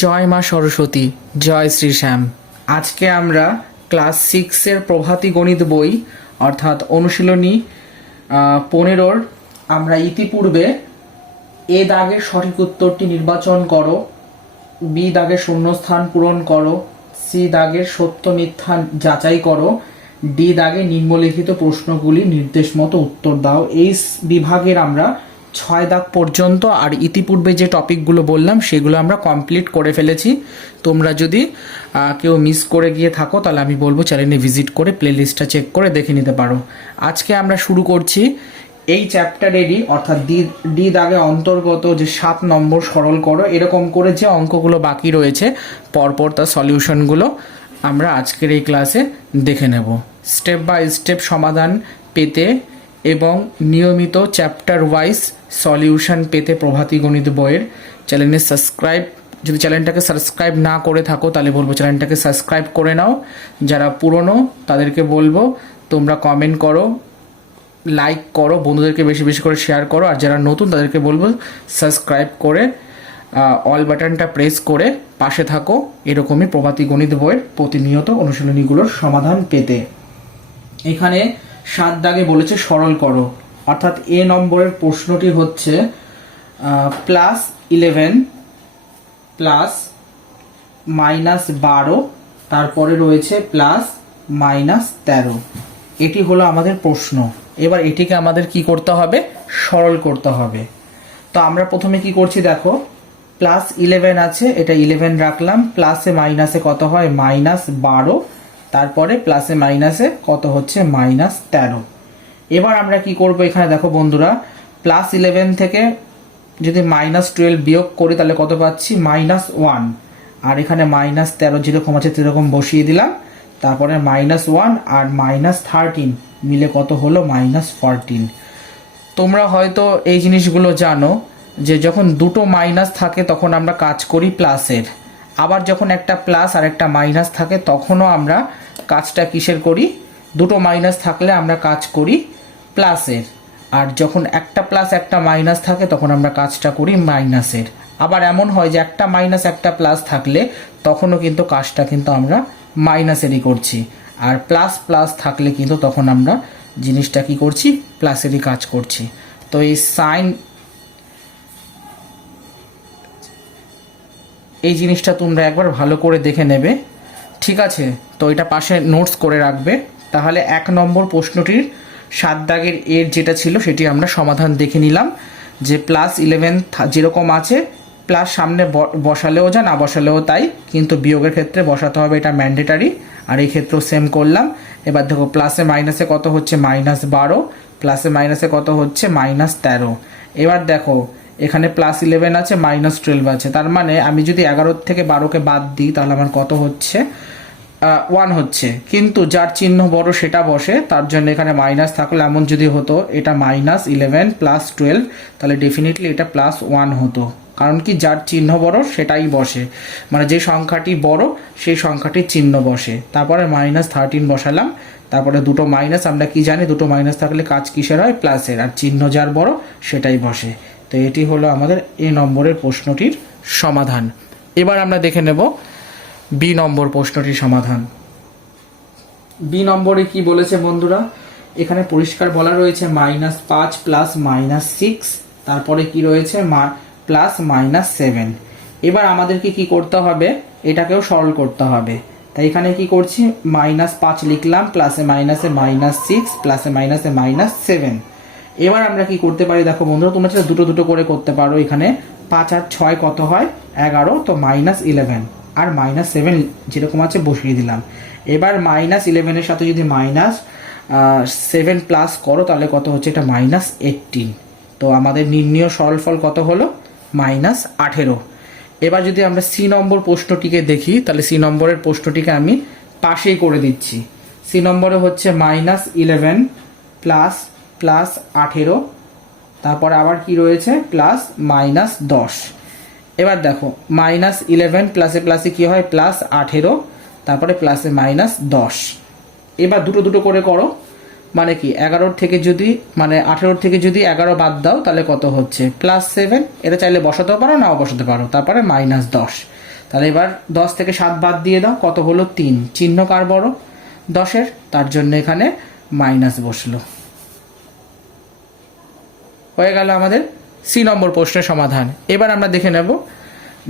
জয় মা সরস্বতী, জয় শ্রী শ্যাম। আজকে আমরা ক্লাস 6-এর প্রভাতী গণিত বই অর্থাৎ অনুশীলনী 15-র আমরা ইতিপূর্বে এ দাগের সঠিক উত্তরটি নির্বাচন করো, বি দাগের শূন্যস্থান পূরণ করো, সি দাগের সত্য মিথ্যা যাচাই করো, ডি দাগে নিম্নলিখিত প্রশ্নগুলি নির্দেশ মতো উত্তর দাও। এই বিভাগের আমরা 6 দাগ পর্যন্ত আর ইতিপূর্বে যে টপিকগুলো বললাম সেগুলো আমরা কমপ্লিট করে ফেলেছি। তোমরা যদি কেউ মিস করে গিয়ে থাকো তাহলে আমি বলবো চ্যানেলে ভিজিট করে প্লেলিস্টটা চেক করে দেখে নিতে পারো। আজকে আমরা শুরু করছি এই চ্যাপ্টারেরই অর্থাৎ ডি দাগে অন্তর্গত যে 7 নম্বর সরল করো, এরকম করে যে অঙ্কগুলো বাকি রয়েছে পরপর তার সলিউশনগুলো আমরা আজকের এই ক্লাসে দেখে নেব। স্টেপ বাই স্টেপ সমাধান পেতে এবং নিয়মিত চ্যাপ্টার ওয়াইজ সলিউশন পেতে প্রভাতী গণিত বইয়ের চ্যানেলে যদি চ্যানেলটাকে সাবস্ক্রাইব না করে থাকো তাহলে বলবো চ্যানেলটাকে সাবস্ক্রাইব করে নাও। যারা পুরনো তাদেরকে বলবো তোমরা কমেন্ট করো, লাইক করো, বন্ধুদেরকে বেশি বেশি করে শেয়ার করো, আর যারা নতুন তাদেরকে বলবো সাবস্ক্রাইব করে অল বাটনটা প্রেস করে পাশে থাকো এরকমই প্রভাতী গণিত বইয়ের প্রতিনিয়ত অনুশীলনীগুলোর সমাধান পেতে। এখানে 7 দাগে বলেছে সরল করো, অর্থাৎ এ নম্বরের প্রশ্নটি হচ্ছে +11 প্লাস -12, তারপরে রয়েছে +-13। এটি হলো আমাদের প্রশ্ন। এবার এটিকে আমাদের কি করতে হবে? সরল করতে হবে। তো আমরা প্রথমে কি করছি দেখো, +11 আছে, এটা 11 রাখলাম, প্লাসে মাইনাসে কত হয় -12, তারপরে প্লাসে মাইনাসে কত হচ্ছে -13। এবার আমরা কি করব, এখানে দেখো বন্ধুরা +11 থেকে যদি -12 বিয়োগ করি তাহলে কত পাচ্ছি -1, আর এখানে -13 যেরকম আছে সেরকম বসিয়ে দিলাম, তারপরে -1 আর -13 মিলে কত হলো -14। তোমরা হয়তো এই জিনিসগুলো জানো যে যখন দুটো মাইনাস থাকে তখন আমরা কাজ করি প্লাসের, আবার যখন একটা প্লাস আর একটা মাইনাস থাকে তখনও আমরা কাজটা কিসের করি? দুটো মাইনাস থাকলে আমরা কাজ করি প্লাসের, আর যখন একটা প্লাস একটা মাইনাস থাকে তখন আমরা কাজটা করি মাইনাসের। আবার এমন হয় যে একটা মাইনাস একটা প্লাস থাকলে তখনও কিন্তু কাজটা কিন্তু আমরা মাইনাসেরই করছি, আর প্লাস প্লাস থাকলে কিন্তু তখন আমরা জিনিসটা কি করছি? প্লাসেরই কাজ করছি। তো এই সাইন, এই জিনিসটা তোমরা একবার ভালো করে দেখে নেবে, ঠিক আছে? তো এটা পাশে নোটস করে রাখবে। তাহলে 1 নম্বর প্রশ্নটির 7 দাগের এর যেটা ছিল সেটি আমরা সমাধান দেখে নিলাম, যে +11 যেরকম আছে প্লাস সামনে বসালেও যা না বসালেও তাই, কিন্তু বিয়োগের ক্ষেত্রে বসাতে হবে, এটা ম্যান্ডেটারি। আর এই ক্ষেত্রেও সেম করলাম। এবার দেখো প্লাসে মাইনাসে কত হচ্ছে -12, প্লাসে মাইনাসে কত হচ্ছে -13। এবার দেখো এখানে +11 আছে, -12 আছে, তার মানে আমি যদি 11 থেকে 12কে বাদ দিই তাহলে আমার কত হচ্ছে? 1 হচ্ছে। কিন্তু যার চিহ্ন বড় সেটা বসে, তার জন্য এখানে মাইনাস থাকলে এমন যদি হতো এটা -11 + 12 তাহলে ডেফিনেটলি এটা +1 হতো, কারণ কি যার চিহ্ন বড় সেটাই বসে, মানে যে সংখ্যাটি বড় সেই সংখ্যাটির চিহ্ন বসে। তারপরে -13 বসালাম, তারপরে দুটো মাইনাস, আমরা কি জানি দুটো মাইনাস থাকলে কাজ কিসের হয়? প্লাসের, আর চিহ্ন যার বড় সেটাই বসে। তো এটি হলো আমাদের এ নম্বরের প্রশ্নটির সমাধান। এবার আমরা দেখে নেব বি নম্বর প্রশ্নটির সমাধান। বি নম্বরে কি বলেছে বন্ধুরা? এখানে পরিষ্কার বলা রয়েছে -5 প্লাস -6, তারপরে কি রয়েছে +-7। এবার আমাদেরকে কি করতে হবে? এটাকেও সরল করতে হবে। তাই এখানে কি করছি, -5 লিখলাম, প্লাসে মাইনাসে -6, প্লাসে মাইনাসে -7। এবার আমরা কি করতে পারি দেখো বন্ধুরা, তোমরা সেটা দুটো দুটো করে করতে পারো। এখানে 5 আর 6 কত হয়? 11, তো -11 আর -7 যেরকম আছে বসিয়ে দিলাম। এবার -11 সাথে যদি -7 প্লাস করো তাহলে কত হচ্ছে? এটা -18। তো আমাদের নির্ণীয় সরলফল কত হলো? -18। এবার যদি আমরা সি নম্বর প্রশ্নটিকে দেখি তাহলে সি নম্বরের প্রশ্নটিকে আমি পাশেই করে দিচ্ছি। সি নম্বরে হচ্ছে -11 প্লাস 18, তারপরে আবার কি রয়েছে +-10। এবার দেখো -11 প্লাসে প্লাসে কি হয়? +18, তারপরে প্লাসে -10। এবার দুটো দুটো করে করো, মানে কি 11 থেকে যদি 18 থেকে যদি 11 বাদ দাও তাহলে কত হচ্ছে? +7। এটা চাইলে বসাতেও পারো, নাও বসাতে পারো। তারপরে -10। তাহলে এবার 10 থেকে 7 বাদ দিয়ে দাও, কত হলো 3। চিহ্ন কার বড়? 10-এর, তার জন্য এখানে মাইনাস বসলো। হয়ে গেল আমাদের সি নম্বর প্রশ্নের সমাধান। এবার আমরা দেখে নেব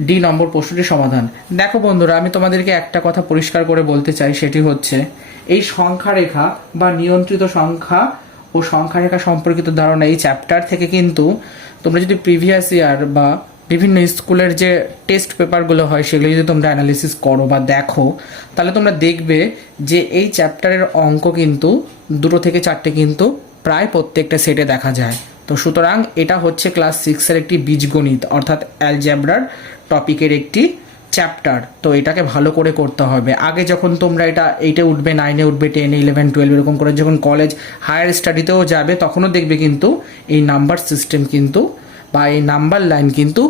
ডি নম্বর প্রশ্নটির সমাধান। দেখো বন্ধুরা, আমি তোমাদেরকে একটা কথা পরিষ্কার করে বলতে চাই, সেটি হচ্ছে এই সংখ্যা রেখা বা নিয়ন্ত্রিত সংখ্যা ও সংখ্যা রেখা সম্পর্কিত ধারণা এই চ্যাপ্টার থেকে কিন্তু তোমরা যদি প্রিভিয়াস ইয়ার বা বিভিন্ন স্কুলের যে টেস্ট পেপারগুলো হয় সেগুলো যদি তোমরা অ্যানালিসিস করো বা দেখো, তাহলে তোমরা দেখবে যে এই চ্যাপ্টারের অঙ্ক কিন্তু 2 থেকে 4টে কিন্তু প্রায় প্রত্যেকটা সেটে দেখা যায়। তো সুতরাং এটা হচ্ছে ক্লাস 6-এর একটি বীজগণিত অর্থাৎ অ্যালজেব্রার টপিকের একটি চ্যাপ্টার। তো এটাকে ভালো করে করতে হবে। আগে যখন তোমরা এটা 8-এ উঠবে, 9-এ উঠবে, 10, 11, 12 এরকম করে যখন কলেজ হায়ার স্টাডিতেও যাবে, তখনও দেখবে কিন্তু এই নাম্বার সিস্টেম কিন্তু বা এই নাম্বার লাইন কিন্তু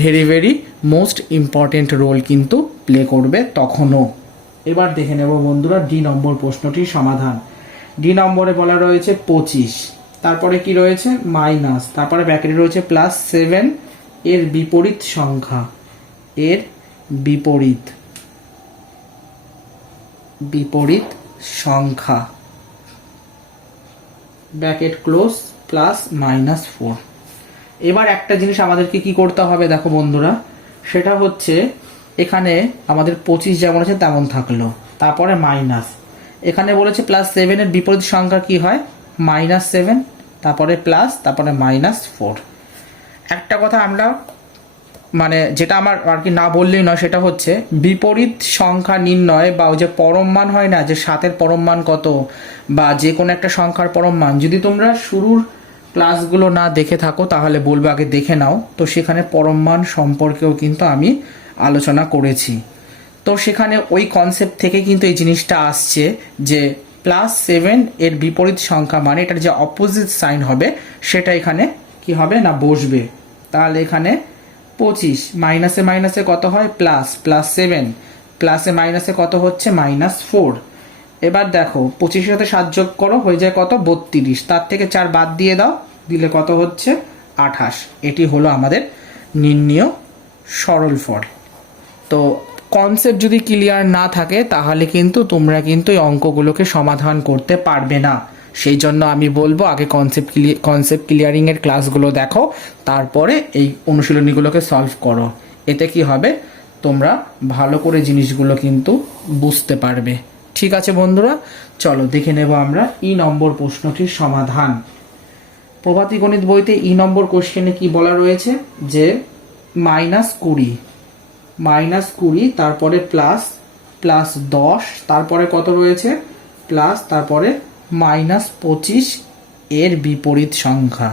very very most important role কিন্তু প্লে করবে তখনও। এবার দেখে নেব বন্ধুরা ডি নম্বর প্রশ্নটির সমাধান। ডি নম্বরে বলা রয়েছে 25, তারপরে কি রয়েছে মাইনাস, তারপরে ব্র্যাকেটে রয়েছে +7 এর বিপরীত সংখ্যা, এর বিপরীত সংখ্যা, ব্র্যাকেট ক্লোজ, +-4। এবার একটা জিনিস আমাদেরকে কি করতে হবে দেখো বন্ধুরা, সেটা হচ্ছে এখানে আমাদের 25 যেমন আছে তেমন থাকলো, তারপরে মাইনাস, এখানে বলেছে +7 এর বিপরীত সংখ্যা কি হয় -7, তারপরে প্লাস, তারপরে -4। একটা কথা আমরা মানে যেটা আমার আর কি না বললেই নয়, সেটা হচ্ছে বিপরীত সংখ্যা নির্ণয় বা ওই যে পরম মান হয় না, যে 7-এর পরম মান কত বা যে কোনো একটা সংখ্যার পরম মান, যদি তোমরা শুরুর ক্লাসগুলো না দেখে থাকো তাহলে বলবো আগে দেখে নাও। তো সেখানে পরম মান সম্পর্কেও কিন্তু আমি আলোচনা করেছি। তো সেখানে ওই কনসেপ্ট থেকে কিন্তু এই জিনিসটা আসছে যে +7 এর বিপরীত সংখ্যা মানে এটার যে অপোজিট সাইন হবে সেটা এখানে কি হবে না বসবে। তাহলে এখানে 25 মাইনাসে মাইনাসে কত হয় +7, প্লাসে মাইনাসে কত হচ্ছে -4। এবার দেখো 25-এর সাথে 7 যোগ করো, হয়ে যায় কত 32, তার থেকে 4 বাদ দিয়ে দাও, দিলে কত হচ্ছে 28। এটি হলো আমাদের নির্ণীয় সরল ফল। তো কনসেপ্ট যদি ক্লিয়ার না থাকে তাহলে কিন্তু তোমরা কিন্তু এই অঙ্কগুলোকে সমাধান করতে পারবে না। সেই জন্য আমি বলবো আগে কনসেপ্ট ক্লিয়ারিংয়ের ক্লাসগুলো দেখো, তারপরে এই অনুশীলনীগুলোকে সলভ করো। এতে কি হবে, তোমরা ভালো করে জিনিসগুলো কিন্তু বুঝতে পারবে। ঠিক আছে বন্ধুরা, চলো দেখে নেব আমরা ই নম্বর প্রশ্নটির সমাধান। প্রভাতী গণিত বইতে ই নম্বর কোশ্চেনে কি বলা রয়েছে যে -20, তারপরে +10, তারপরে কত রয়েছে প্লাস, তারপরে -25 এর বিপরীত সংখ্যা,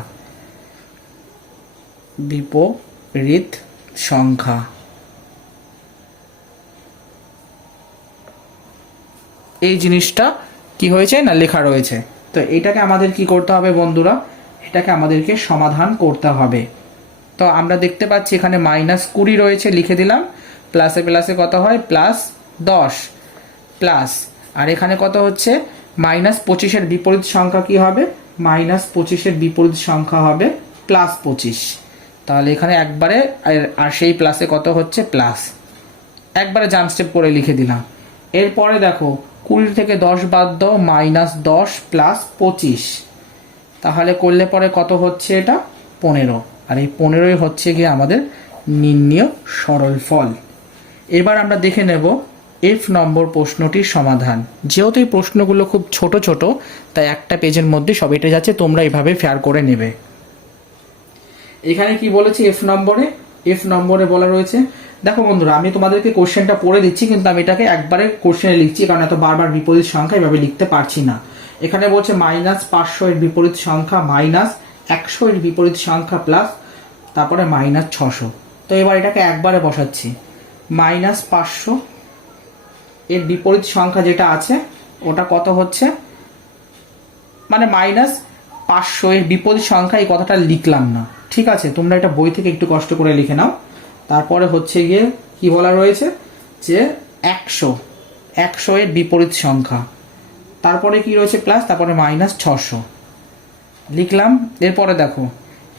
এই জিনিসটা কি হয়েছে না লেখা রয়েছে। তো এটাকে আমাদের কি করতে হবে বন্ধুরা, এটাকে আমাদেরকে সমাধান করতে হবে। তো আমরা দেখতে পাচ্ছি এখানে -20 রয়েছে, লিখে দিলাম, প্লাসে প্লাসে কত হয় +10 প্লাস, আর এখানে কত হচ্ছে -25 এর বিপরীত সংখ্যা কি হবে, -25 এর বিপরীত সংখ্যা হবে +25। তাহলে এখানে একবারে আর সেই প্লাসে কত হচ্ছে প্লাস, একবারে জাম্প স্টেপ করে লিখে দিলাম। এরপরে দেখো 20 থেকে 10 বাদ দাও, -10 প্লাস 25, তাহলে করলে পরে কত হচ্ছে এটা 15, আর এই 15ই হচ্ছে গিয়ে আমাদের নির্ণীয় সরল ফল। এবার আমরা দেখে নেব এফ নম্বর প্রশ্নটির সমাধান। যেহেতু এই প্রশ্নগুলো খুব ছোট ছোট, তাই একটা পেজের মধ্যে সব এটা যাচ্ছে, তোমরা এইভাবে ফেয়ার করে নেবে। এখানে কি বলেছে এফ নম্বরে বলা রয়েছে, দেখো বন্ধুরা আমি তোমাদেরকে কোশ্চেনটা পড়ে দিচ্ছি, কিন্তু আমি এটাকে একবারে কোশ্চেনে লিখছি কারণ এত বারবার বিপরীত সংখ্যা এভাবে লিখতে পারছি না। এখানে বলছে -500 এর বিপরীত সংখ্যা, -100 এর বিপরীত সংখ্যা প্লাস, তারপরে -600। তো এবার এটাকে একবারে বসাচ্ছি, -500 এর বিপরীত সংখ্যা যেটা আছে ওটা কত হচ্ছে, মানে -500 এর বিপরীত সংখ্যা, এই কথাটা লিখলাম না, ঠিক আছে, তোমরা এটা বই থেকে একটু কষ্ট করে লিখে নাও। তারপরে হচ্ছে গিয়ে কি বলা রয়েছে যে 100 এর বিপরীত সংখ্যা, তারপরে কি রয়েছে প্লাস, তারপরে -600 লিখলাম। এরপরে দেখো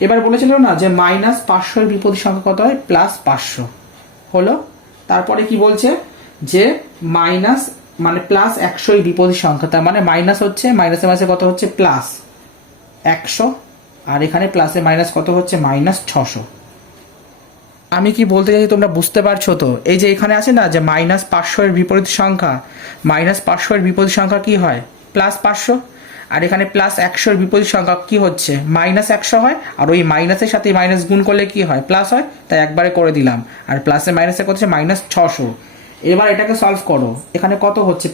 এবার বলেছিল না যে -500 এর বিপরীত সংখ্যা কত হয় +500 হলো, তারপরে কি বলছে যে মাইনাস মানে প্লাস 100 বিপরীত সংখ্যা, তার মানে মাইনাস হচ্ছে মাইনাসে মাসে কত হচ্ছে প্লাস 100, আর এখানে প্লাসে মাইনাস কত হচ্ছে মাইনাস 600। আমি কি বলতে চাইছি তোমরা বুঝতে পারছো তো? এই যে এখানে আছে না যে মাইনাস 500 এর বিপরীত সংখ্যা, মাইনাস 500 এর বিপরীত সংখ্যা কি হয় প্লাস 500, আর এখানে প্লাস 100 এর বিপরীত সংখ্যা কি হচ্ছে মাইনাস 100 হয়, আর ওই মাইনাসের সাথে মাইনাস গুণ করলে কি হয় প্লাস হয়, তাই একবারে করে দিলাম। আর প্লাসে মাইনাসে কত হচ্ছে মাইনাস 600। এবার এটাকে সলভ করো, এখানে কত হচ্ছে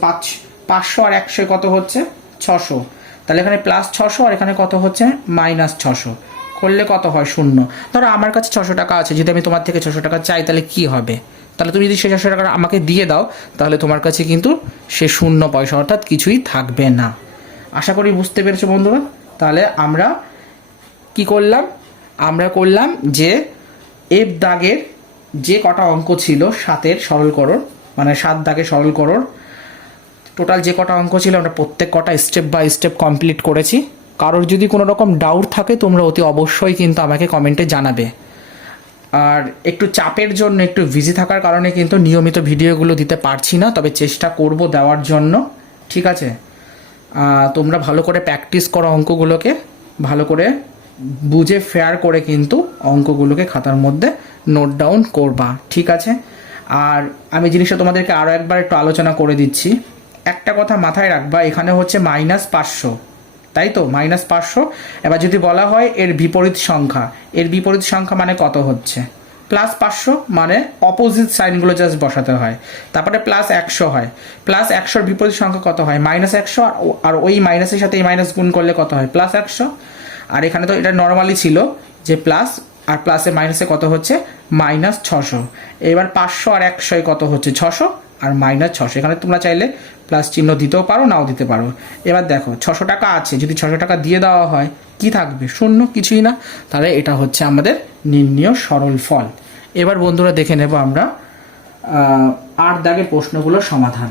500 আর 100 কত হচ্ছে 600, তাহলে এখানে প্লাস 600 আর এখানে কত হচ্ছে মাইনাস 600, করলে কত হয় 0। ধরো আমার কাছে 600 টাকা আছে, যদি আমি তোমার থেকে 600 টাকা চাই তাহলে কি হবে, তাহলে তুমি যদি সেই 600 টাকা আমাকে দিয়ে দাও তাহলে তোমার কাছে কিন্তু সে 0 পয়সা অর্থাৎ কিছুই থাকবে না। আশা করি বুঝতে পেরেছো বন্ধুরা। তাহলে আমরা কি করলাম, আমরা করলাম যে এফ দাগের যে কটা অঙ্ক ছিল 7-এর সরলকরণ, মানে 7 দাগের সরলকরণ টোটাল যে কটা অঙ্ক ছিল আমরা প্রত্যেক কটা স্টেপ বাই স্টেপ কমপ্লিট করেছি। কারোর যদি কোনো রকম ডাউট থাকে তোমরা অতি অবশ্যই কিন্তু আমাকে কমেন্টে জানাবে। আর একটু চাপের জন্য, একটু বিজি থাকার কারণে কিন্তু নিয়মিত ভিডিওগুলো দিতে পারছি না, তবে চেষ্টা করব দেওয়ার জন্য, ঠিক আছে? তোমরা ভালো করে প্র্যাকটিস করো, অঙ্কগুলোকে ভালো করে বুঝে ফেয়ার করে কিন্তু অঙ্কগুলোকে খাতার মধ্যে নোট ডাউন করবা, ঠিক আছে? আর আমি জিনিসটা তোমাদেরকে আরও একবার একটু আলোচনা করে দিচ্ছি। একটা কথা মাথায় রাখবা, এখানে হচ্ছে -500, তাই তো -500। এবার যদি বলা হয় এর বিপরীত সংখ্যা, এর বিপরীত সংখ্যা মানে কত হচ্ছে +500, মানে অপোজিট সাইনগুলো জাস্ট বসাতে হয়। তারপরে +100 হয়, +100 বিপরীত সংখ্যা কত হয় -100, আর ওই মাইনাসের সাথে এই মাইনাস গুণ করলে কত হয় +100। আর এখানে তো এটা নর্মালি ছিল যে প্লাস আর প্লাসে মাইনাসে কত হচ্ছে -600। এবার 500 আর 100 কত হচ্ছে 600 আর -600। এখানে তোমরা চাইলে প্লাস চিহ্ন দিতেও পারো, নাও দিতে পারো। এবার দেখো 600 টাকা আছে, যদি 600 টাকা দিয়ে দেওয়া হয় কি থাকবে 0, কিছুই না। তাহলে এটা হচ্ছে আমাদের নির্ণীয় সরল ফল। এবার বন্ধুরা দেখে নেব আমরা 8 দাগের প্রশ্নগুলোর সমাধান।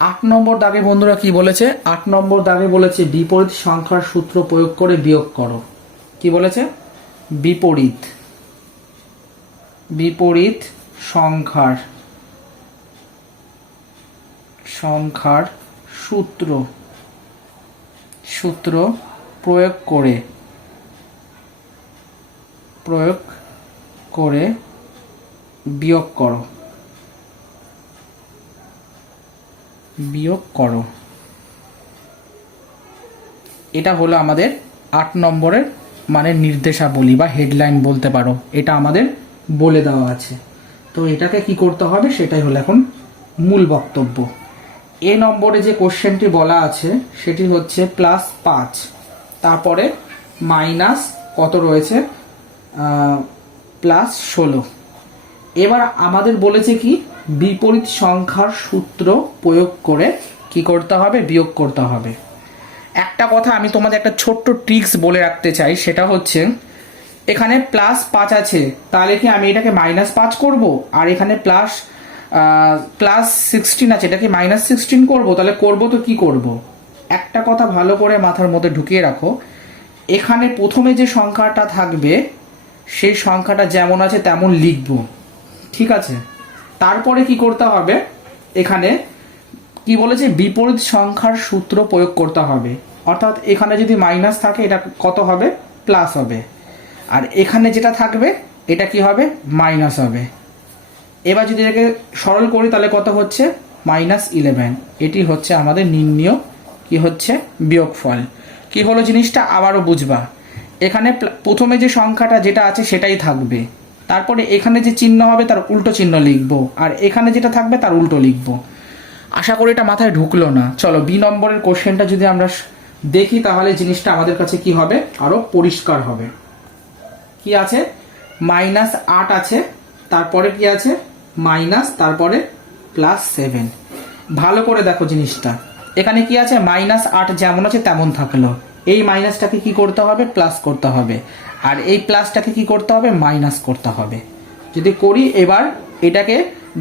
8 নম্বর দাগে বন্ধুরা কি বলেছে, 8 নম্বর দাগে বলেছে বিপরীত সংখ্যার সূত্র প্রয়োগ করে বিয়োগ করো। কি বলেছে, বিপরীত সংখ্যার সূত্র প্রয়োগ করে বিয়োগ করো। এটা হলো আমাদের 8 নম্বরের মানে নির্দেশাবলী বা হেডলাইন বলতে পারো, এটা আমাদের বলে দেওয়া আছে। তো এটাকে কি করতে হবে সেটাই হলো এখন মূল বক্তব্য। এ নম্বরে যে কোশ্চেনটি বলা আছে সেটি হচ্ছে +5, তারপরে মাইনাস কত রয়েছে +16। এবার আমাদের বলেছে কি বিপরীত সংখ্যার সূত্র প্রয়োগ করে কি করতে হবে, বিয়োগ করতে হবে। একটা কথা আমি তোমাদের একটা ছোট্ট ট্রিক্স বলে রাখতে চাই, সেটা হচ্ছে এখানে +5 আছে, তাহলে কি আমি এটাকে -5 করব, আর এখানে +16 আছে, এটাকে -16 করব, তাহলে করব তো কি করব। একটা কথা ভালো করে মাথার মধ্যে ঢুকিয়ে রাখো, এখানে প্রথমে যে সংখ্যাটা থাকবে সেই সংখ্যাটা যেমন আছে তেমন লিখব, ঠিক আছে? তারপরে কি করতে হবে, এখানে কি বলেছে বিপরীত সংখ্যার সূত্র প্রয়োগ করতে হবে, অর্থাৎ এখানে যদি মাইনাস থাকে এটা কত হবে প্লাস হবে, আর এখানে যেটা থাকবে এটা কি হবে মাইনাস হবে। এবার যদি এটাকে সরল করি তাহলে কত হচ্ছে -11। এটি হচ্ছে আমাদের নির্ণীয় কি হচ্ছে বিয়োগফল। কি হলো জিনিসটা আবারও বুঝবা, এখানে প্রথমে যে সংখ্যাটা যেটা আছে সেটাই থাকবে, তারপরে এখানে যে চিহ্ন হবে তার উল্টো চিহ্ন লিখবো, আর এখানে যেটা থাকবে তার উল্টো লিখবো। আশা করি এটা মাথায় ঢুকলো না। চলো বি নম্বরের কোশ্চেনটা যদি আমরা দেখি তাহলে জিনিসটা আমাদের কাছে কি হবে আরো পরিষ্কার হবে। কি আছে -8 আছে, তারপরে কি আছে মাইনাস, তারপরে +7। ভালো করে দেখো জিনিসটা, এখানে কি আছে -8 যেমন আছে তেমন থাকলো, এই মাইনাসটাকে কি করতে হবে প্লাস করতে হবে, আর এই প্লাসটাকে কি করতে হবে মাইনাস করতে হবে। যদি করি এবার এটাকে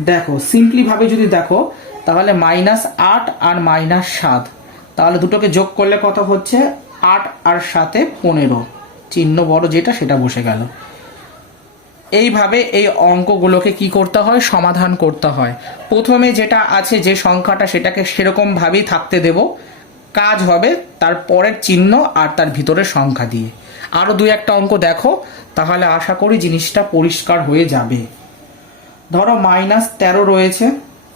দেখো সিম্পলি ভাবে যদি দেখো তাহলে -8 আর -7, তাহলে দুটোকে যোগ করলে কত হচ্ছে 8 আর 7 15, চিহ্ন বড় যেটা সেটা বসে গেল। এইভাবে এই অঙ্কগুলোকে কি করতে হয়, সমাধান করতে হয়। প্রথমে যেটা আছে যে সংখ্যাটা সেটাকে সেরকমভাবেই থাকতে দেব, কাজ হবে তার পরের চিহ্ন আর তার ভিতরের সংখ্যা দিয়ে। আরও 2-1টা অঙ্ক দেখো, তাহলে আশা করি জিনিসটা পরিষ্কার হয়ে যাবে। ধরো -13 রয়েছে,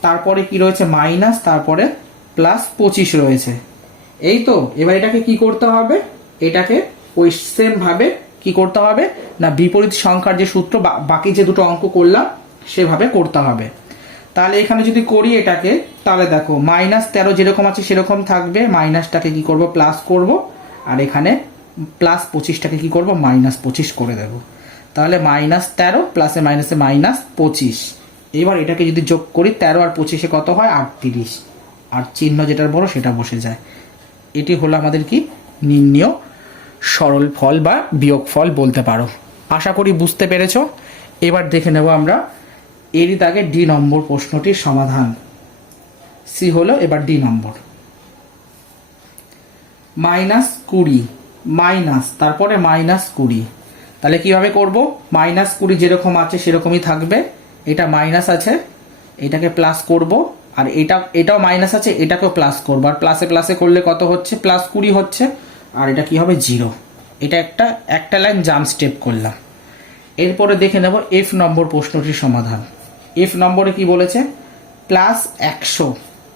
তারপরে কি রয়েছে মাইনাস, তারপরে +25 রয়েছে। এই তো, এবার এটাকে কি করতে হবে, এটাকে ওই সেম ভাবে কি করতে হবে না, বিপরীত সংখ্যার যে সূত্র বাকি যে দুটো অঙ্ক করলাম সেভাবে করতে হবে। তাহলে এখানে যদি করি এটাকে, তাহলে দেখো -13 যেরকম আছে সেরকম থাকবে, মাইনাসটাকে কি করব প্লাস করব, আর এখানে +25টাকে কি করব -25 করে দেব। তাহলে -13 প্লাসে মাইনাসে -25। এবার এটাকে যদি যোগ করি 13 আর 25-এ কত হয় 38, আর চিহ্ন যেটার বড় সেটা বসে যায়। এটি হলো আমাদের কি নির্ণেয় সরল ফল বা বিয়োগ ফল বলতে পারো। আশা করি বুঝতে পেরেছো। এবার দেখে নেব আমরা এরই দাগে ডি নম্বর প্রশ্নটির সমাধান। সি হলো এবার ডি নম্বর। -20 মাইনাস, তারপরে -20, তাহলে কিভাবে করব, -20 যেরকম আছে সেরকমই থাকবে, এটা মাইনাস আছে এটাকে প্লাস করব, আর এটাও মাইনাস আছে এটাকেও প্লাস করব, আর প্লাসে প্লাসে করলে কত হচ্ছে +20 হচ্ছে, আর এটা কি হবে 0। এটা একটা লাইন জাম্প স্টেপ করলাম। এরপরে দেখে নেব এফ নম্বর প্রশ্নটির সমাধান। এফ নম্বরে কি বলেছে, +100,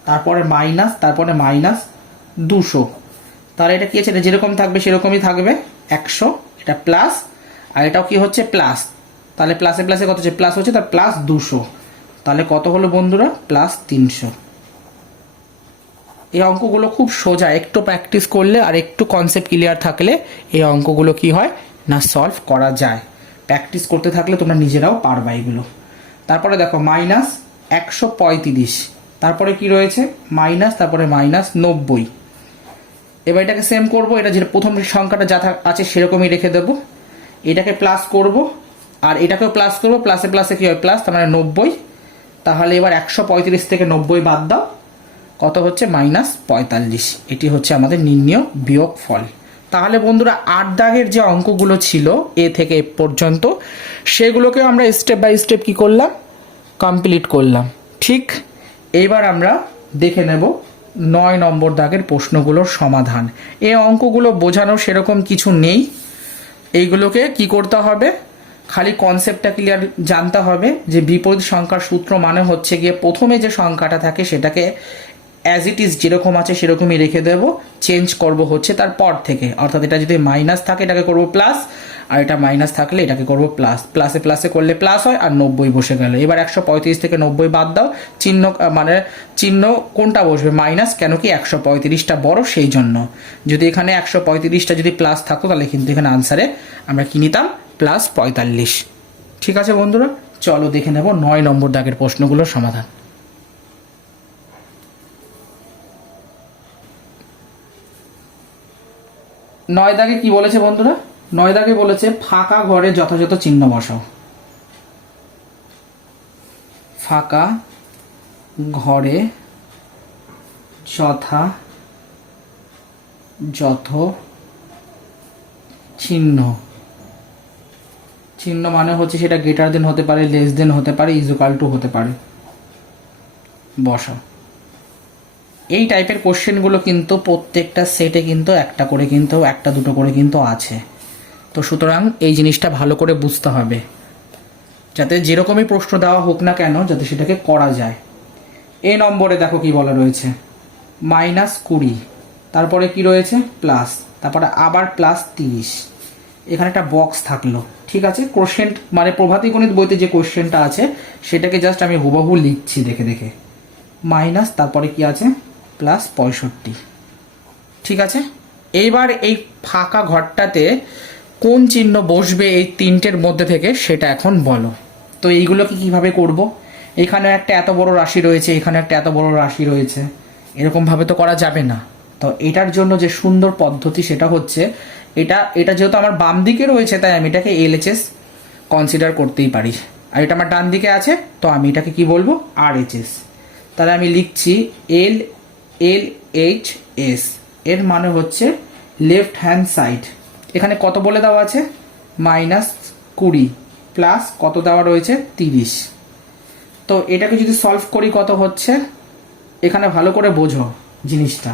তারপরে মাইনাস, তারপরে -200। তাহলে এটা কি আছে, এটা যেরকম থাকবে সেরকমই থাকবে 100, এটা প্লাস, আর এটাও কি হচ্ছে প্লাস, তাহলে প্লাসে প্লাসে কত হচ্ছে প্লাস হচ্ছে, তার +200, তাহলে কত হলো বন্ধুরা +300। এই অঙ্কগুলো খুব সোজা, একটু প্র্যাকটিস করলে আর একটু কনসেপ্ট ক্লিয়ার থাকলে এই অঙ্কগুলো কি হয় না সলভ করা যায়। প্র্যাকটিস করতে থাকলে তোমরা নিজেরাও পারবা এগুলো। তারপরে দেখো -135, তারপরে কি রয়েছে মাইনাস, তারপরে -90। এবার এটাকে সেম করব, এটা যে প্রথম সংখ্যাটা যা আছে সেরকমই রেখে দেব, এটাকে প্লাস করব আর এটাকেও প্লাস করব, প্লাসে প্লাসে কি হয় প্লাস, তার মানে 90। তাহলে এবার 135 থেকে 90 বাদ দাও, কত হচ্ছে -45। এটি হচ্ছে আমাদের নির্ণেয় বিয়োগ ফল। তাহলে বন্ধুরা 8 দাগের যে অঙ্কগুলো ছিল এ থেকে এ পর্যন্ত, সেগুলোকে আমরা স্টেপ বাই স্টেপ কি করলাম কমপ্লিট করলাম। ঠিক, এইবার আমরা দেখে নেব 9 নম্বর দাগের প্রশ্নগুলোর সমাধান। এই অঙ্কগুলো বোঝানোর সেরকম কিছু নেই, এইগুলোকে কি করতে হবে, খালি কনসেপ্টটা ক্লিয়ার জানতে হবে যে বিপরীত সংখ্যার সূত্র মানে হচ্ছে গিয়ে প্রথমে যে সংখ্যাটা থাকে সেটাকে অ্যাজ ইট ইজ যেরকম আছে সেরকমই রেখে দেব, চেঞ্জ করব হচ্ছে তার পর থেকে। অর্থাৎ এটা যদি মাইনাস থাকে এটাকে করব প্লাস, আর এটা মাইনাস থাকলে এটাকে করব প্লাস। প্লাসে প্লাসে করলে প্লাস হয়, আর 90 বসে গেল। এবার 135 থেকে 90 বাদ দাও, চিহ্ন মানে চিহ্ন কোনটা বসবে মাইনাস, কেন কি 135টা বড় সেই জন্য। যদি এখানে 135টা যদি প্লাস থাকতো তাহলে কিন্তু এখানে আনসারে আমরা কি নিতাম +45। ঠিক আছে বন্ধুরা, চলো দেখে নেব 9 নম্বর দাগের প্রশ্নগুলোর সমাধান। 9 দাগে কি বলেছে বন্ধুরা, 9 দাগে বলেছে ফাঁকা ঘরে যথাযথ চিহ্ন বসাও। ফাঁকা ঘরে যথাযথ চিহ্ন, চিহ্ন মানে হচ্ছে সেটা গ্রেটার দেন হতে পারে, লেস দেন হতে পারে, ইকুয়াল টু হতে পারে, বসাও। এই টাইপের কোশ্চেনগুলো কিন্তু প্রত্যেকটা সেটে কিন্তু একটা করে কিন্তু একটা দুটো করে কিন্তু আছে। তো সুতরাং এই জিনিসটা ভালো করে বুঝতে হবে, যাতে যেরকমই প্রশ্ন দেওয়া হোক না কেন যাতে সেটাকে করা যায়। এই নম্বরে দেখো কি বলা রয়েছে, -20, তারপরে কি রয়েছে প্লাস, তারপরে আবার +30। এখানে একটা বক্স থাকলো, ঠিক আছে। কোশ্চেন মানে প্রভাতী গণিত বইতে যে কোশ্চেনটা আছে সেটাকে জাস্ট আমি হুবহু লিখছি দেখে দেখে, মাইনাস তারপরে কি আছে +65। ঠিক আছে, এইবার এই ফাঁকা ঘরটাতে কোন চিহ্ন বসবে এই তিনটের মধ্যে থেকে সেটা এখন বলো। তো এইগুলোকে কিভাবে করব, এখানে একটা এত বড় রাশি রয়েছে, এখানে একটা এত বড় রাশি রয়েছে, এরকমভাবে তো করা যাবে না। তো এটার জন্য যে সুন্দর পদ্ধতি সেটা হচ্ছে এটা যেহেতু আমার বাম দিকে রয়েছে তাই আমি এটাকে LHS কনসিডার করতেই পারি, আর এটা আমার ডান দিকে আছে তো আমি এটাকে কি বলবো RHS। তাহলে আমি লিখছি LHS, এর মানে হচ্ছে লেফট হ্যান্ড সাইড এখানে কত বলে দেওয়া আছে, -20 প্লাস কত দেওয়া রয়েছে 30। তো এটাকে যদি সলভ করি কত হচ্ছে, এখানে ভালো করে বোঝো জিনিসটা,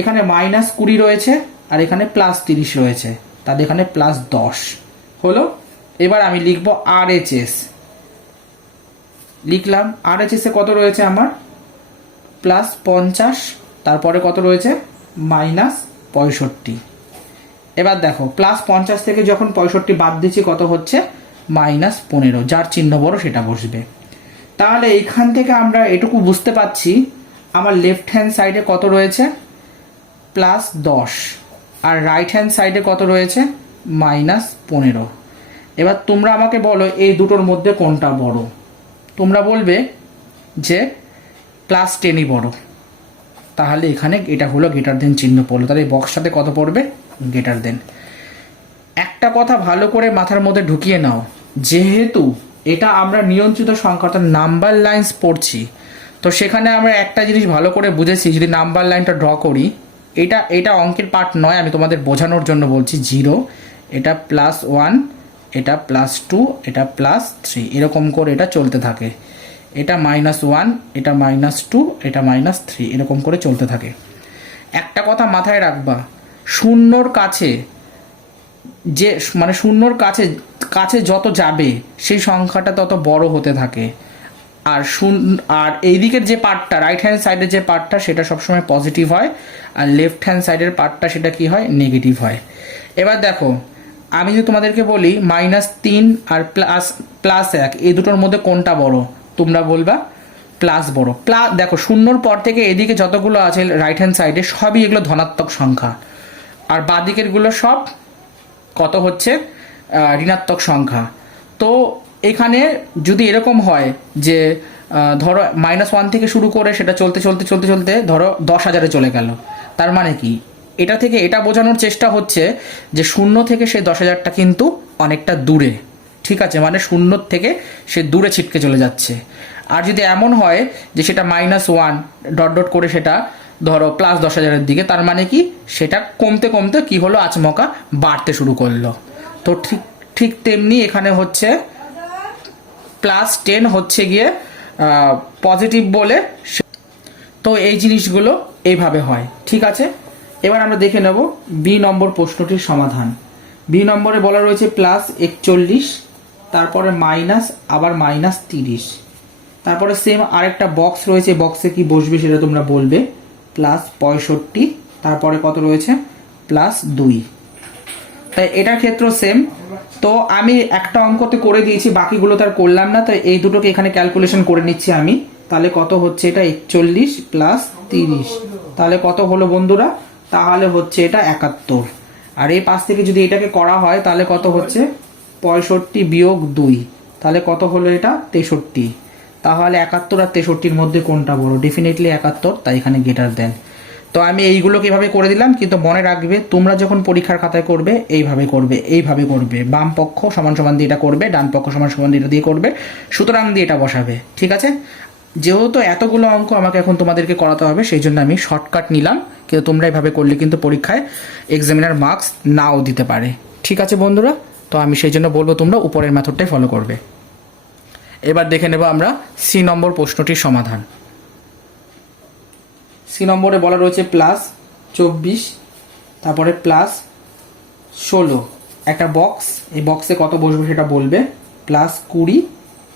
এখানে -20 রয়েছে আর এখানে +30 রয়েছে, তাহলে এখানে +10 হলো। এবার আমি লিখব RHS, লিখলাম RHS এ কত রয়েছে আমার +50, তারপরে কত রয়েছে -65। এবার দেখো +50 থেকে যখন 65 বাদ দিচ্ছি কত হচ্ছে -15, যার চিহ্ন বড় সেটা বসবে। তাহলে এইখান থেকে আমরা এটুকু বুঝতে পারছি আমার লেফট হ্যান্ড সাইডে কত রয়েছে +10 আর রাইট হ্যান্ড সাইডে কত রয়েছে -15। এবার তোমরা আমাকে বলো এই দুটোর মধ্যে কোনটা বড়, তোমরা বলবে যে +10ই বড়, তাহলে এখানে এটা হলো গ্রেটার দেন চিহ্ন পড়লো, তাহলে এই বক্সটাতে কত পড়বে গ্রেটার দেন। একটা কথা ভালো করে মাথার মধ্যে ঢুকিয়ে নাও, যেহেতু এটা আমরা নিয়ন্ত্রিত সংখ্যা অর্থাৎ নাম্বার লাইন্স পড়ছি, তো সেখানে আমরা একটা জিনিস ভালো করে বুঝেছি, যদি নাম্বার লাইনটা ড্র করি, এটা অঙ্কের পার্ট নয়, আমি তোমাদের বোঝানোর জন্য বলছি, 0 এটা +1 এটা +2 এটা +3 এরকম করে এটা চলতে থাকে, এটা -1 এটা -2 এটা -3 এরকম করে চলতে থাকে। একটা কথা মাথায় রাখবা, শূন্যর কাছে যে মানে শূন্যর কাছে কাছে যত যাবে সেই সংখ্যাটা তত বড় হতে থাকে, আর এই দিকের যে পার্টটা রাইট হ্যান্ড সাইডের যে পার্টটা সেটা সবসময় পজিটিভ হয়, আর লেফট হ্যান্ড সাইডের পার্টটা সেটা কি হয় নেগেটিভ হয়। এবার দেখো আমি যদি তোমাদেরকে বলি -3 আর +1 এই দুটোর মধ্যে কোনটা বড়, তোমরা বলবা প্লাস বড়। দেখো শূন্যর পর থেকে এদিকে যতগুলো আছে রাইট হ্যান্ড সাইডে সবই এগুলো ধনাত্মক সংখ্যা, আর বাঁদিকের গুলো সব কত হচ্ছে ঋণাত্মক সংখ্যা। তো এখানে যদি এরকম হয় যে ধরো -1 থেকে শুরু করে সেটা চলতে চলতে চলতে চলতে ধরো 10,000-এ চলে গেল, তার মানে কি এটা থেকে এটা বোঝানোর চেষ্টা হচ্ছে যে শূন্য থেকে সেই 10,000টা কিন্তু অনেকটা দূরে, ঠিক আছে, মানে শূন্যর থেকে সে দূরে ছিটকে চলে যাচ্ছে। আর যদি এমন হয় যে সেটা -1 ডট ডট করে সেটা ধরো +10,000-এর দিকে, তার মানে কি সেটা কমতে কমতে কি হলো আচমকা বাড়তে শুরু করলো। তো ঠিক ঠিক তেমনি এখানে হচ্ছে +10 হচ্ছে গিয়ে পজিটিভ বলে, তো এই জিনিসগুলো এইভাবে হয়, ঠিক আছে। এবার আমরা দেখে নেব বি নম্বর প্রশ্নটির সমাধান। বি নম্বরে বলা রয়েছে +41, তারপরে মাইনাস আবার -30, তারপরে সেম আরেকটা বক্স রয়েছে, বক্সে কি বসবে সেটা তোমরা বলবে, +65, তারপরে কত রয়েছে +2। তাই এটার ক্ষেত্রে সেম। তো আমি একটা অঙ্কতে করে দিয়েছি, বাকিগুলো তো আর করলাম না, তো এই দুটোকে এখানে ক্যালকুলেশন করে নিচ্ছি আমি। তাহলে কত হচ্ছে এটা 41 + 30, তাহলে কত হলো বন্ধুরা, তাহলে হচ্ছে এটা 71। আর এই পাশ থেকে যদি এটাকে করা হয় তাহলে কত হচ্ছে 65 - 2, তাহলে কত হলো এটা 63। তাহলে 71 আর 63-র মধ্যে কোনটা বড়, ডেফিনেটলি 71, তাই এখানে গ্রেটার দেন। তো আমি এইগুলোকে এভাবে করে দিলাম, কিন্তু মনে রাখবে তোমরা যখন পরীক্ষার খাতায় করবে এইভাবে করবে, বাম পক্ষ সমান সমান দিয়ে এটা করবে, ডান পক্ষ সমান সমান দিয়ে এটা দিয়ে করবে, সুতরাং দিয়ে এটা বসাবে, ঠিক আছে। যেহেতু এতগুলো অঙ্ক আমাকে এখন তোমাদেরকে করাতে হবে, সেই জন্য আমি শর্টকাট নিলাম, কিন্তু তোমরা এভাবে করলে কিন্তু পরীক্ষায় এক্সামিনার মার্কস নাও দিতে পারে, ঠিক আছে বন্ধুরা। তো আমি সেই জন্য বলবো তোমরা উপরের মেথডটাই ফলো করবে। এবার দেখে নেব আমরা সি নম্বর প্রশ্নটির সমাধান। সি নম্বরে বলা রয়েছে +24, তারপরে +16, একটা বক্স, এই বক্সে কত বসবে সেটা বলবে, +20,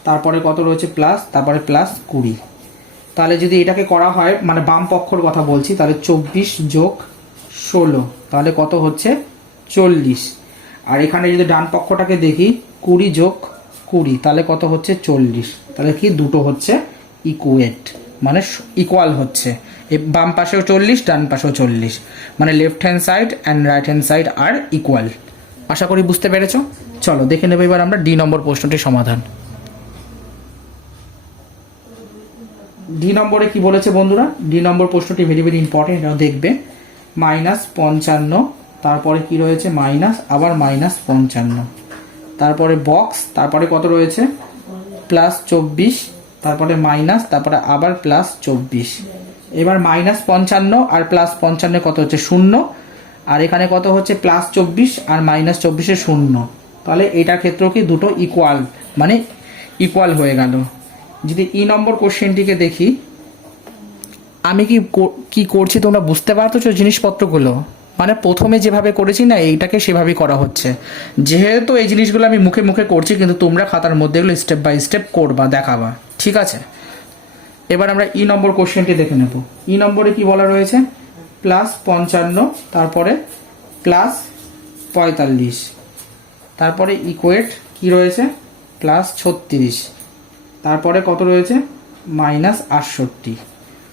তারপরে কত রয়েছে তারপরে +20। তাহলে যদি এটাকে করা হয়, মানে বাম পক্ষর কথা বলছি, তাহলে 24 + 16, তাহলে কত হচ্ছে 40। আর এখানে যদি ডান পক্ষটাকে দেখি 20 + 20, তাহলে কত হচ্ছে 40। তাহলে কি দুটো হচ্ছে ইকুয়েট, মানে ইকুয়াল হচ্ছে, এই বাম পাশেও 40 ডান পাশেও 40, মানে left hand side and right hand side আর ইকুয়াল। আশা করি বুঝতে পেরেছো। চলো দেখে নেব এবার আমরা ডি নম্বর প্রশ্নটির সমাধান। ডি নম্বরে কি বলেছে বন্ধুরা, ডি নম্বর প্রশ্নটি ভেরি ভেরি ইম্পর্টেন্ট, এটাও দেখবে। -55, তারপরে কি রয়েছে মাইনাস আবার -55, তারপরে বক্স, তারপরে কত রয়েছে +24, তারপরে মাইনাস, তারপরে আবার +24। এবার -55 আর +55 কত হচ্ছে 0, আর এখানে কত হচ্ছে +24 আর -24 শূন্য, তাহলে এটার ক্ষেত্রেও কি দুটো ইকুয়াল, মানে ইকুয়াল হয়ে গেল। যদি ই নম্বর কোশ্চেনটিকে দেখি, আমি কি করছি তোমরা বুঝতে পারছো জিনিসপত্রগুলো? মানে প্রথমে যেভাবে করেছি না, এইটাকে সেভাবেই করা হচ্ছে। যেহেতু এই জিনিসগুলো আমি মুখে মুখে করছি, কিন্তু তোমরা খাতার মধ্যে এগুলো স্টেপ বাই স্টেপ করবা, দেখাবা, ঠিক আছে? এবার আমরা ই নম্বর কোশ্চেনটি দেখে নেব। ই নম্বরে কি বলা রয়েছে? +55, তারপরে +45, তারপরে ইকুয়েট কি রয়েছে +36, তারপরে কত রয়েছে -68।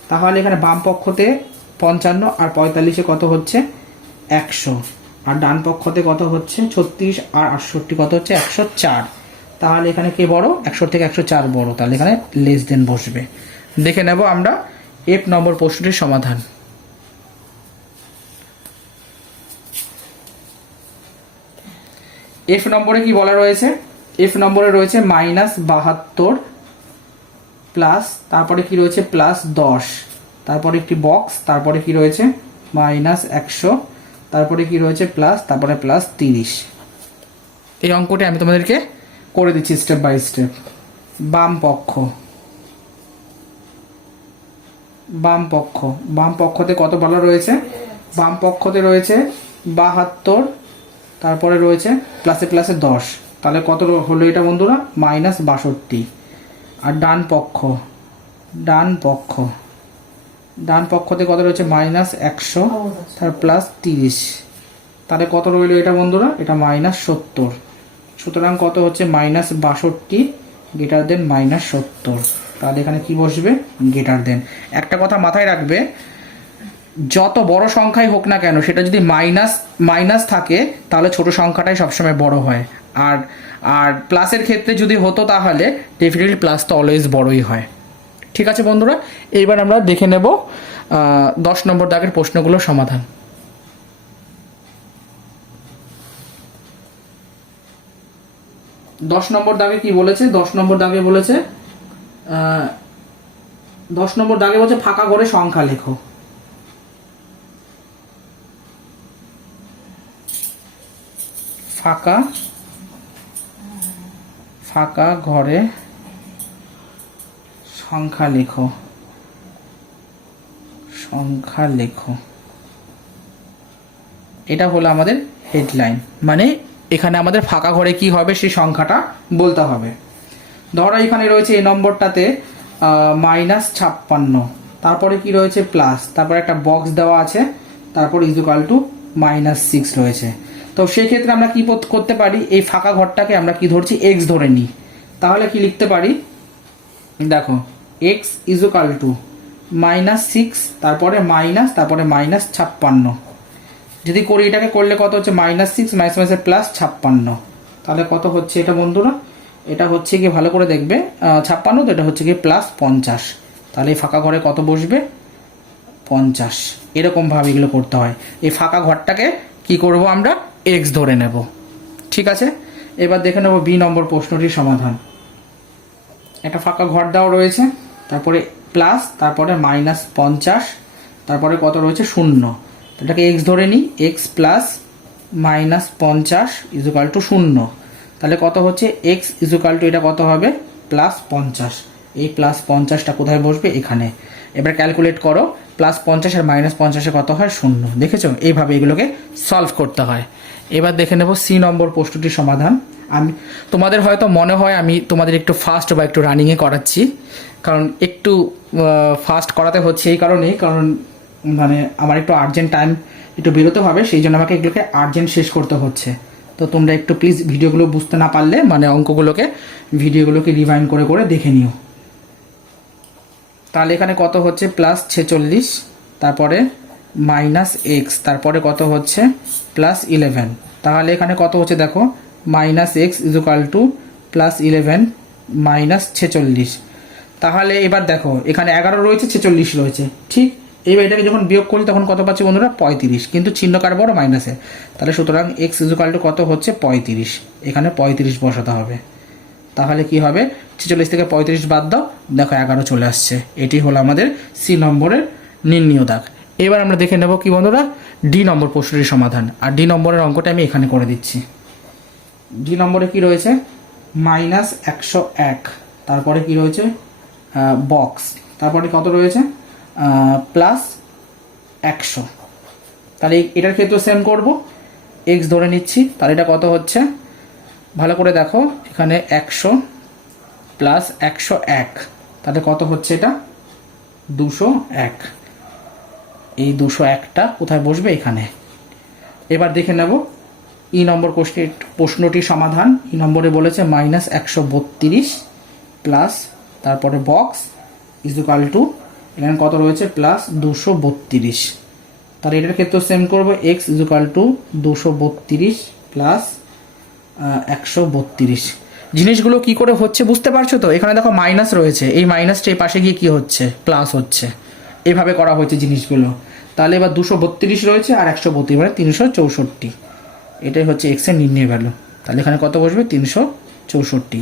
তাহলে এখানে বাম পক্ষতে 55 আর 45 কত হচ্ছে 100, আর ডান পক্ষতে কত হচ্ছে 36 আর 68 কত হচ্ছে 104। তাহলে এখানে কে বড়? 100 থেকে 104 বড়, তাহলে এখানে লেস দেন বসবে। দেখে নেব আমরা এফ নম্বর প্রশ্নটির সমাধান। এফ নম্বরে কি বলা রয়েছে? এফ নম্বরে রয়েছে -72 প্লাস, তারপরে কি রয়েছে +10, তারপরে একটি বক্স, তারপরে কি রয়েছে -100, তারপরে কি রয়েছে প্লাস, তারপরে +30। এই অঙ্কটি আমি তোমাদেরকে করে দিচ্ছি স্টেপ বাই স্টেপ। বাম পক্ষতে কত বলা রয়েছে? বাম পক্ষতে রয়েছে 72, তারপরে রয়েছে প্লাসে প্লাসে 10, তাহলে কত হলো এটা বন্ধুরা? -62। আর ডান পক্ষতে কত রয়েছে -100, তার +30, তাহলে কত রইল এটা বন্ধুরা? এটা -70। সুতরাং কত হচ্ছে -62 গ্রেটার দেন -70, তাহলে এখানে কি বসবে? Greater than. একটা কথা মাথায় রাখবে, যত বড় সংখ্যাই হোক না কেন, সেটা যদি মাইনাস থাকে তাহলে ছোট সংখ্যাটাই সবসময় বড় হয়। আর প্লাসের ক্ষেত্রে যদি হতো তাহলে ডেফিনেটলি প্লাস তো অলওয়েজ বড়ই হয়। ঠিক আছে বন্ধুরা, এইবার আমরা দেখে নেব 10 নম্বর দাগের প্রশ্নগুলোর সমাধান। 10 নম্বর দাগে কি বলেছে? 10 নম্বর দাগে বলেছে ফাঁকা ঘরে সংখ্যা লেখো। ফাঁকা ঘরে সংখ্যা লেখো। এটা হলো আমাদের হেডলাইন, মানে এখানে আমাদের ফাঁকা ঘরে কি হবে সেই সংখ্যাটা বলতে হবে। ধরো এখানে রয়েছে এই নম্বরটাতে -56, তারপরে কি রয়েছে প্লাস, তারপরে একটা বক্স দেওয়া আছে, তারপর ইকুয়াল টু -6 রয়েছে। তো সেই ক্ষেত্রে আমরা কি করতে পারি? এই ফাঁকা ঘরটাকে আমরা কি ধরছি? x ধরে নিই। তাহলে কি লিখতে পারি? দেখো x ইকুয়াল টু -6, তারপরে মাইনাস, তারপরে -56। যদি করি এটাকে করলে কত হচ্ছে? -6 +56, তাহলে কত হচ্ছে এটা বন্ধুরা? এটা হচ্ছে কি, ভালো করে দেখবে, 56, তো এটা হচ্ছে কি +50। তাহলে এই ফাঁকা ঘরে কত বসবে? 50। এরকম ভাবে এগুলো করতে হয়। এই ফাঁকা ঘরটাকে কি করব আমরা? x ধরে নেব। ঠিক আছে, এবার দেখে নেব বি নম্বর প্রশ্নটির সমাধান। একটা ফাঁকা ঘর দেওয়া রয়েছে, তারপরে প্লাস, তারপরে -50, তারপরে কত রয়েছে? 0। এটাকে x ধরে নিই, x প্লাস -50 ইকুয়াল টু 0। তাহলে কত হচ্ছে? x ইকুয়াল টু এটা কত হবে? +50। এই +50টা কোথায় বসবে? এখানে। এবার ক্যালকুলেট করো, +50 আর -50 কত হয়? 0। দেখেছো? এইভাবে এগুলোকে সলভ করতে হয়। এবার দেখে নেব সি নম্বর প্রশ্নটির সমাধান। তোমাদের হয়তো মনে হয় আমি তোমাদের একটু ফাস্ট বা একটু রানিংয়ে করাচ্ছি, কারণ একটু ফাস্ট করাতে হচ্ছে এই কারণেই, কারণ মানে আমার একটু আর্জেন্ট টাইম একটু বেরোতে হবে, সেই জন্য আমাকে এগুলোকে আর্জেন্ট শেষ করতে হচ্ছে। তো তোমরা একটু প্লিজ ভিডিওগুলো বুঝতে না পারলে, মানে ভিডিওগুলোকে রিভাইন্ড করে করে দেখে নিও। তাহলে এখানে কত হচ্ছে? +46, তারপরে -x, তারপরে কত হচ্ছে? +11। তাহলে এখানে কত হচ্ছে দেখো, -x ইকুয়াল টু +11 -46। তাহলে এবার দেখো এখানে 11 রয়েছে, 46 রয়েছে, ঠিক। এইবার এটাকে যখন বিয়োগ করি তখন কত পাচ্ছি বন্ধুরা? 35, কিন্তু চিহ্ন কার বড়? মাইনাসে। তাহলে সুতরাং x ইকুয়াল টু কত হচ্ছে? 35। এখানে 35 বসাতে হবে। তাহলে কি হবে? 46 থেকে 35 বাদ দাও, দেখো 11 চলে আসছে। এটি হলো আমাদের সি নম্বরের নির্ণীয় দাগ। এবার আমরা দেখে নেব কি বন্ধুরা, ডি নম্বর প্রশ্নটির সমাধান। আর ডি নম্বরের অঙ্কটা আমি এখানে করে দিচ্ছি। ডি নম্বরে কি রয়েছে, -101, তারপরে কি রয়েছে বক্স, তারপরে কত রয়েছে +100। তাহলে এটার ক্ষেত্রে সেম করব, এক্স ধরে নিচ্ছি। তাহলে এটা কত হচ্ছে, ভালো করে দেখো, এখানে 100 + 101, তাহলে কত হচ্ছে এটা 201। এই 201টা কোথায় বসবে, এখানে। এবার দেখে নেব ই নম্বর প্রশ্নটির সমাধান। ই নম্বরে বলেছে -132 প্লাস তারপরে বক্স ইজুকাল টু, এখানে কত রয়েছে +232। তাহলে এটার ক্ষেত্রে সেম করব, এক্স ইজুকাল টু 232 প্লাস 132। জিনিসগুলো কি করে হচ্ছে বুঝতে পারছো তো? এখানে দেখো মাইনাস রয়েছে, এই মাইনাসটা এই পাশে গিয়ে কি হচ্ছে, প্লাস হচ্ছে। এইভাবে করা হয়েছে জিনিসগুলো। তাহলে এবার 232 রয়েছে আর 132, মানে 364। এটাই হচ্ছে এক্স এর নির্ণয় ভ্যালু। তাহলে এখানে কত বসবে, 364।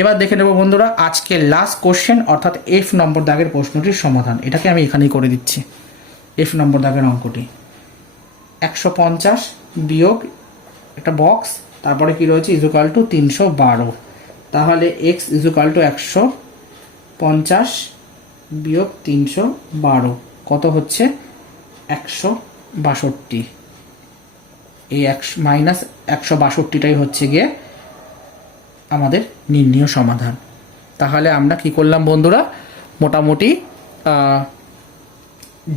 এবার দেখে নেব বন্ধুরা আজকে লাস্ট কোশ্চেন, অর্থাৎ এফ নম্বর দাগের প্রশ্নটির সমাধান। এটাকে আমি এখানেই করে দিচ্ছি। এফ নম্বর দাগের অঙ্কটি 150 বিয়োগ একটা বক্স, তারপরে কি রয়েছে ইজুকাল টু 312। তাহলে এক্স ইজুকাল টু 150 বিয়োগ 312 কত হচ্ছে 162। এই -162টাই হচ্ছে গিয়ে আমাদের নির্ণীয় সমাধান। তাহলে আমরা কি করলাম বন্ধুরা, মোটামুটি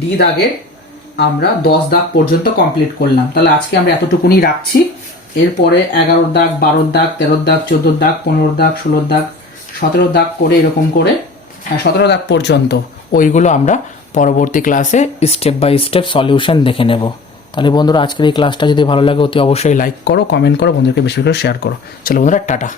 ডি দাগের আমরা 10 দাগ পর্যন্ত কমপ্লিট করলাম। তাহলে আজকে আমরা এতটুকুনি রাখছি। এরপরে 11 দাগ, 12 দাগ, 13 দাগ, 14 দাগ, 15 দাগ, 16 দাগ, 17 দাগ করে এরকম করে 17 দাগ পর্যন্ত ওইগুলো আমরা পরবর্তী ক্লাসে স্টেপ বাই স্টেপ সলিউশন দেখে নেব। তাহলে বন্ধুরা আজকের এই ক্লাসটা যদি ভালো লাগে অতি অবশ্যই লাইক করো, কমেন্ট করো, বন্ধুদেরকে বেশি করে শেয়ার করো। চলো বন্ধুরা, টাটা।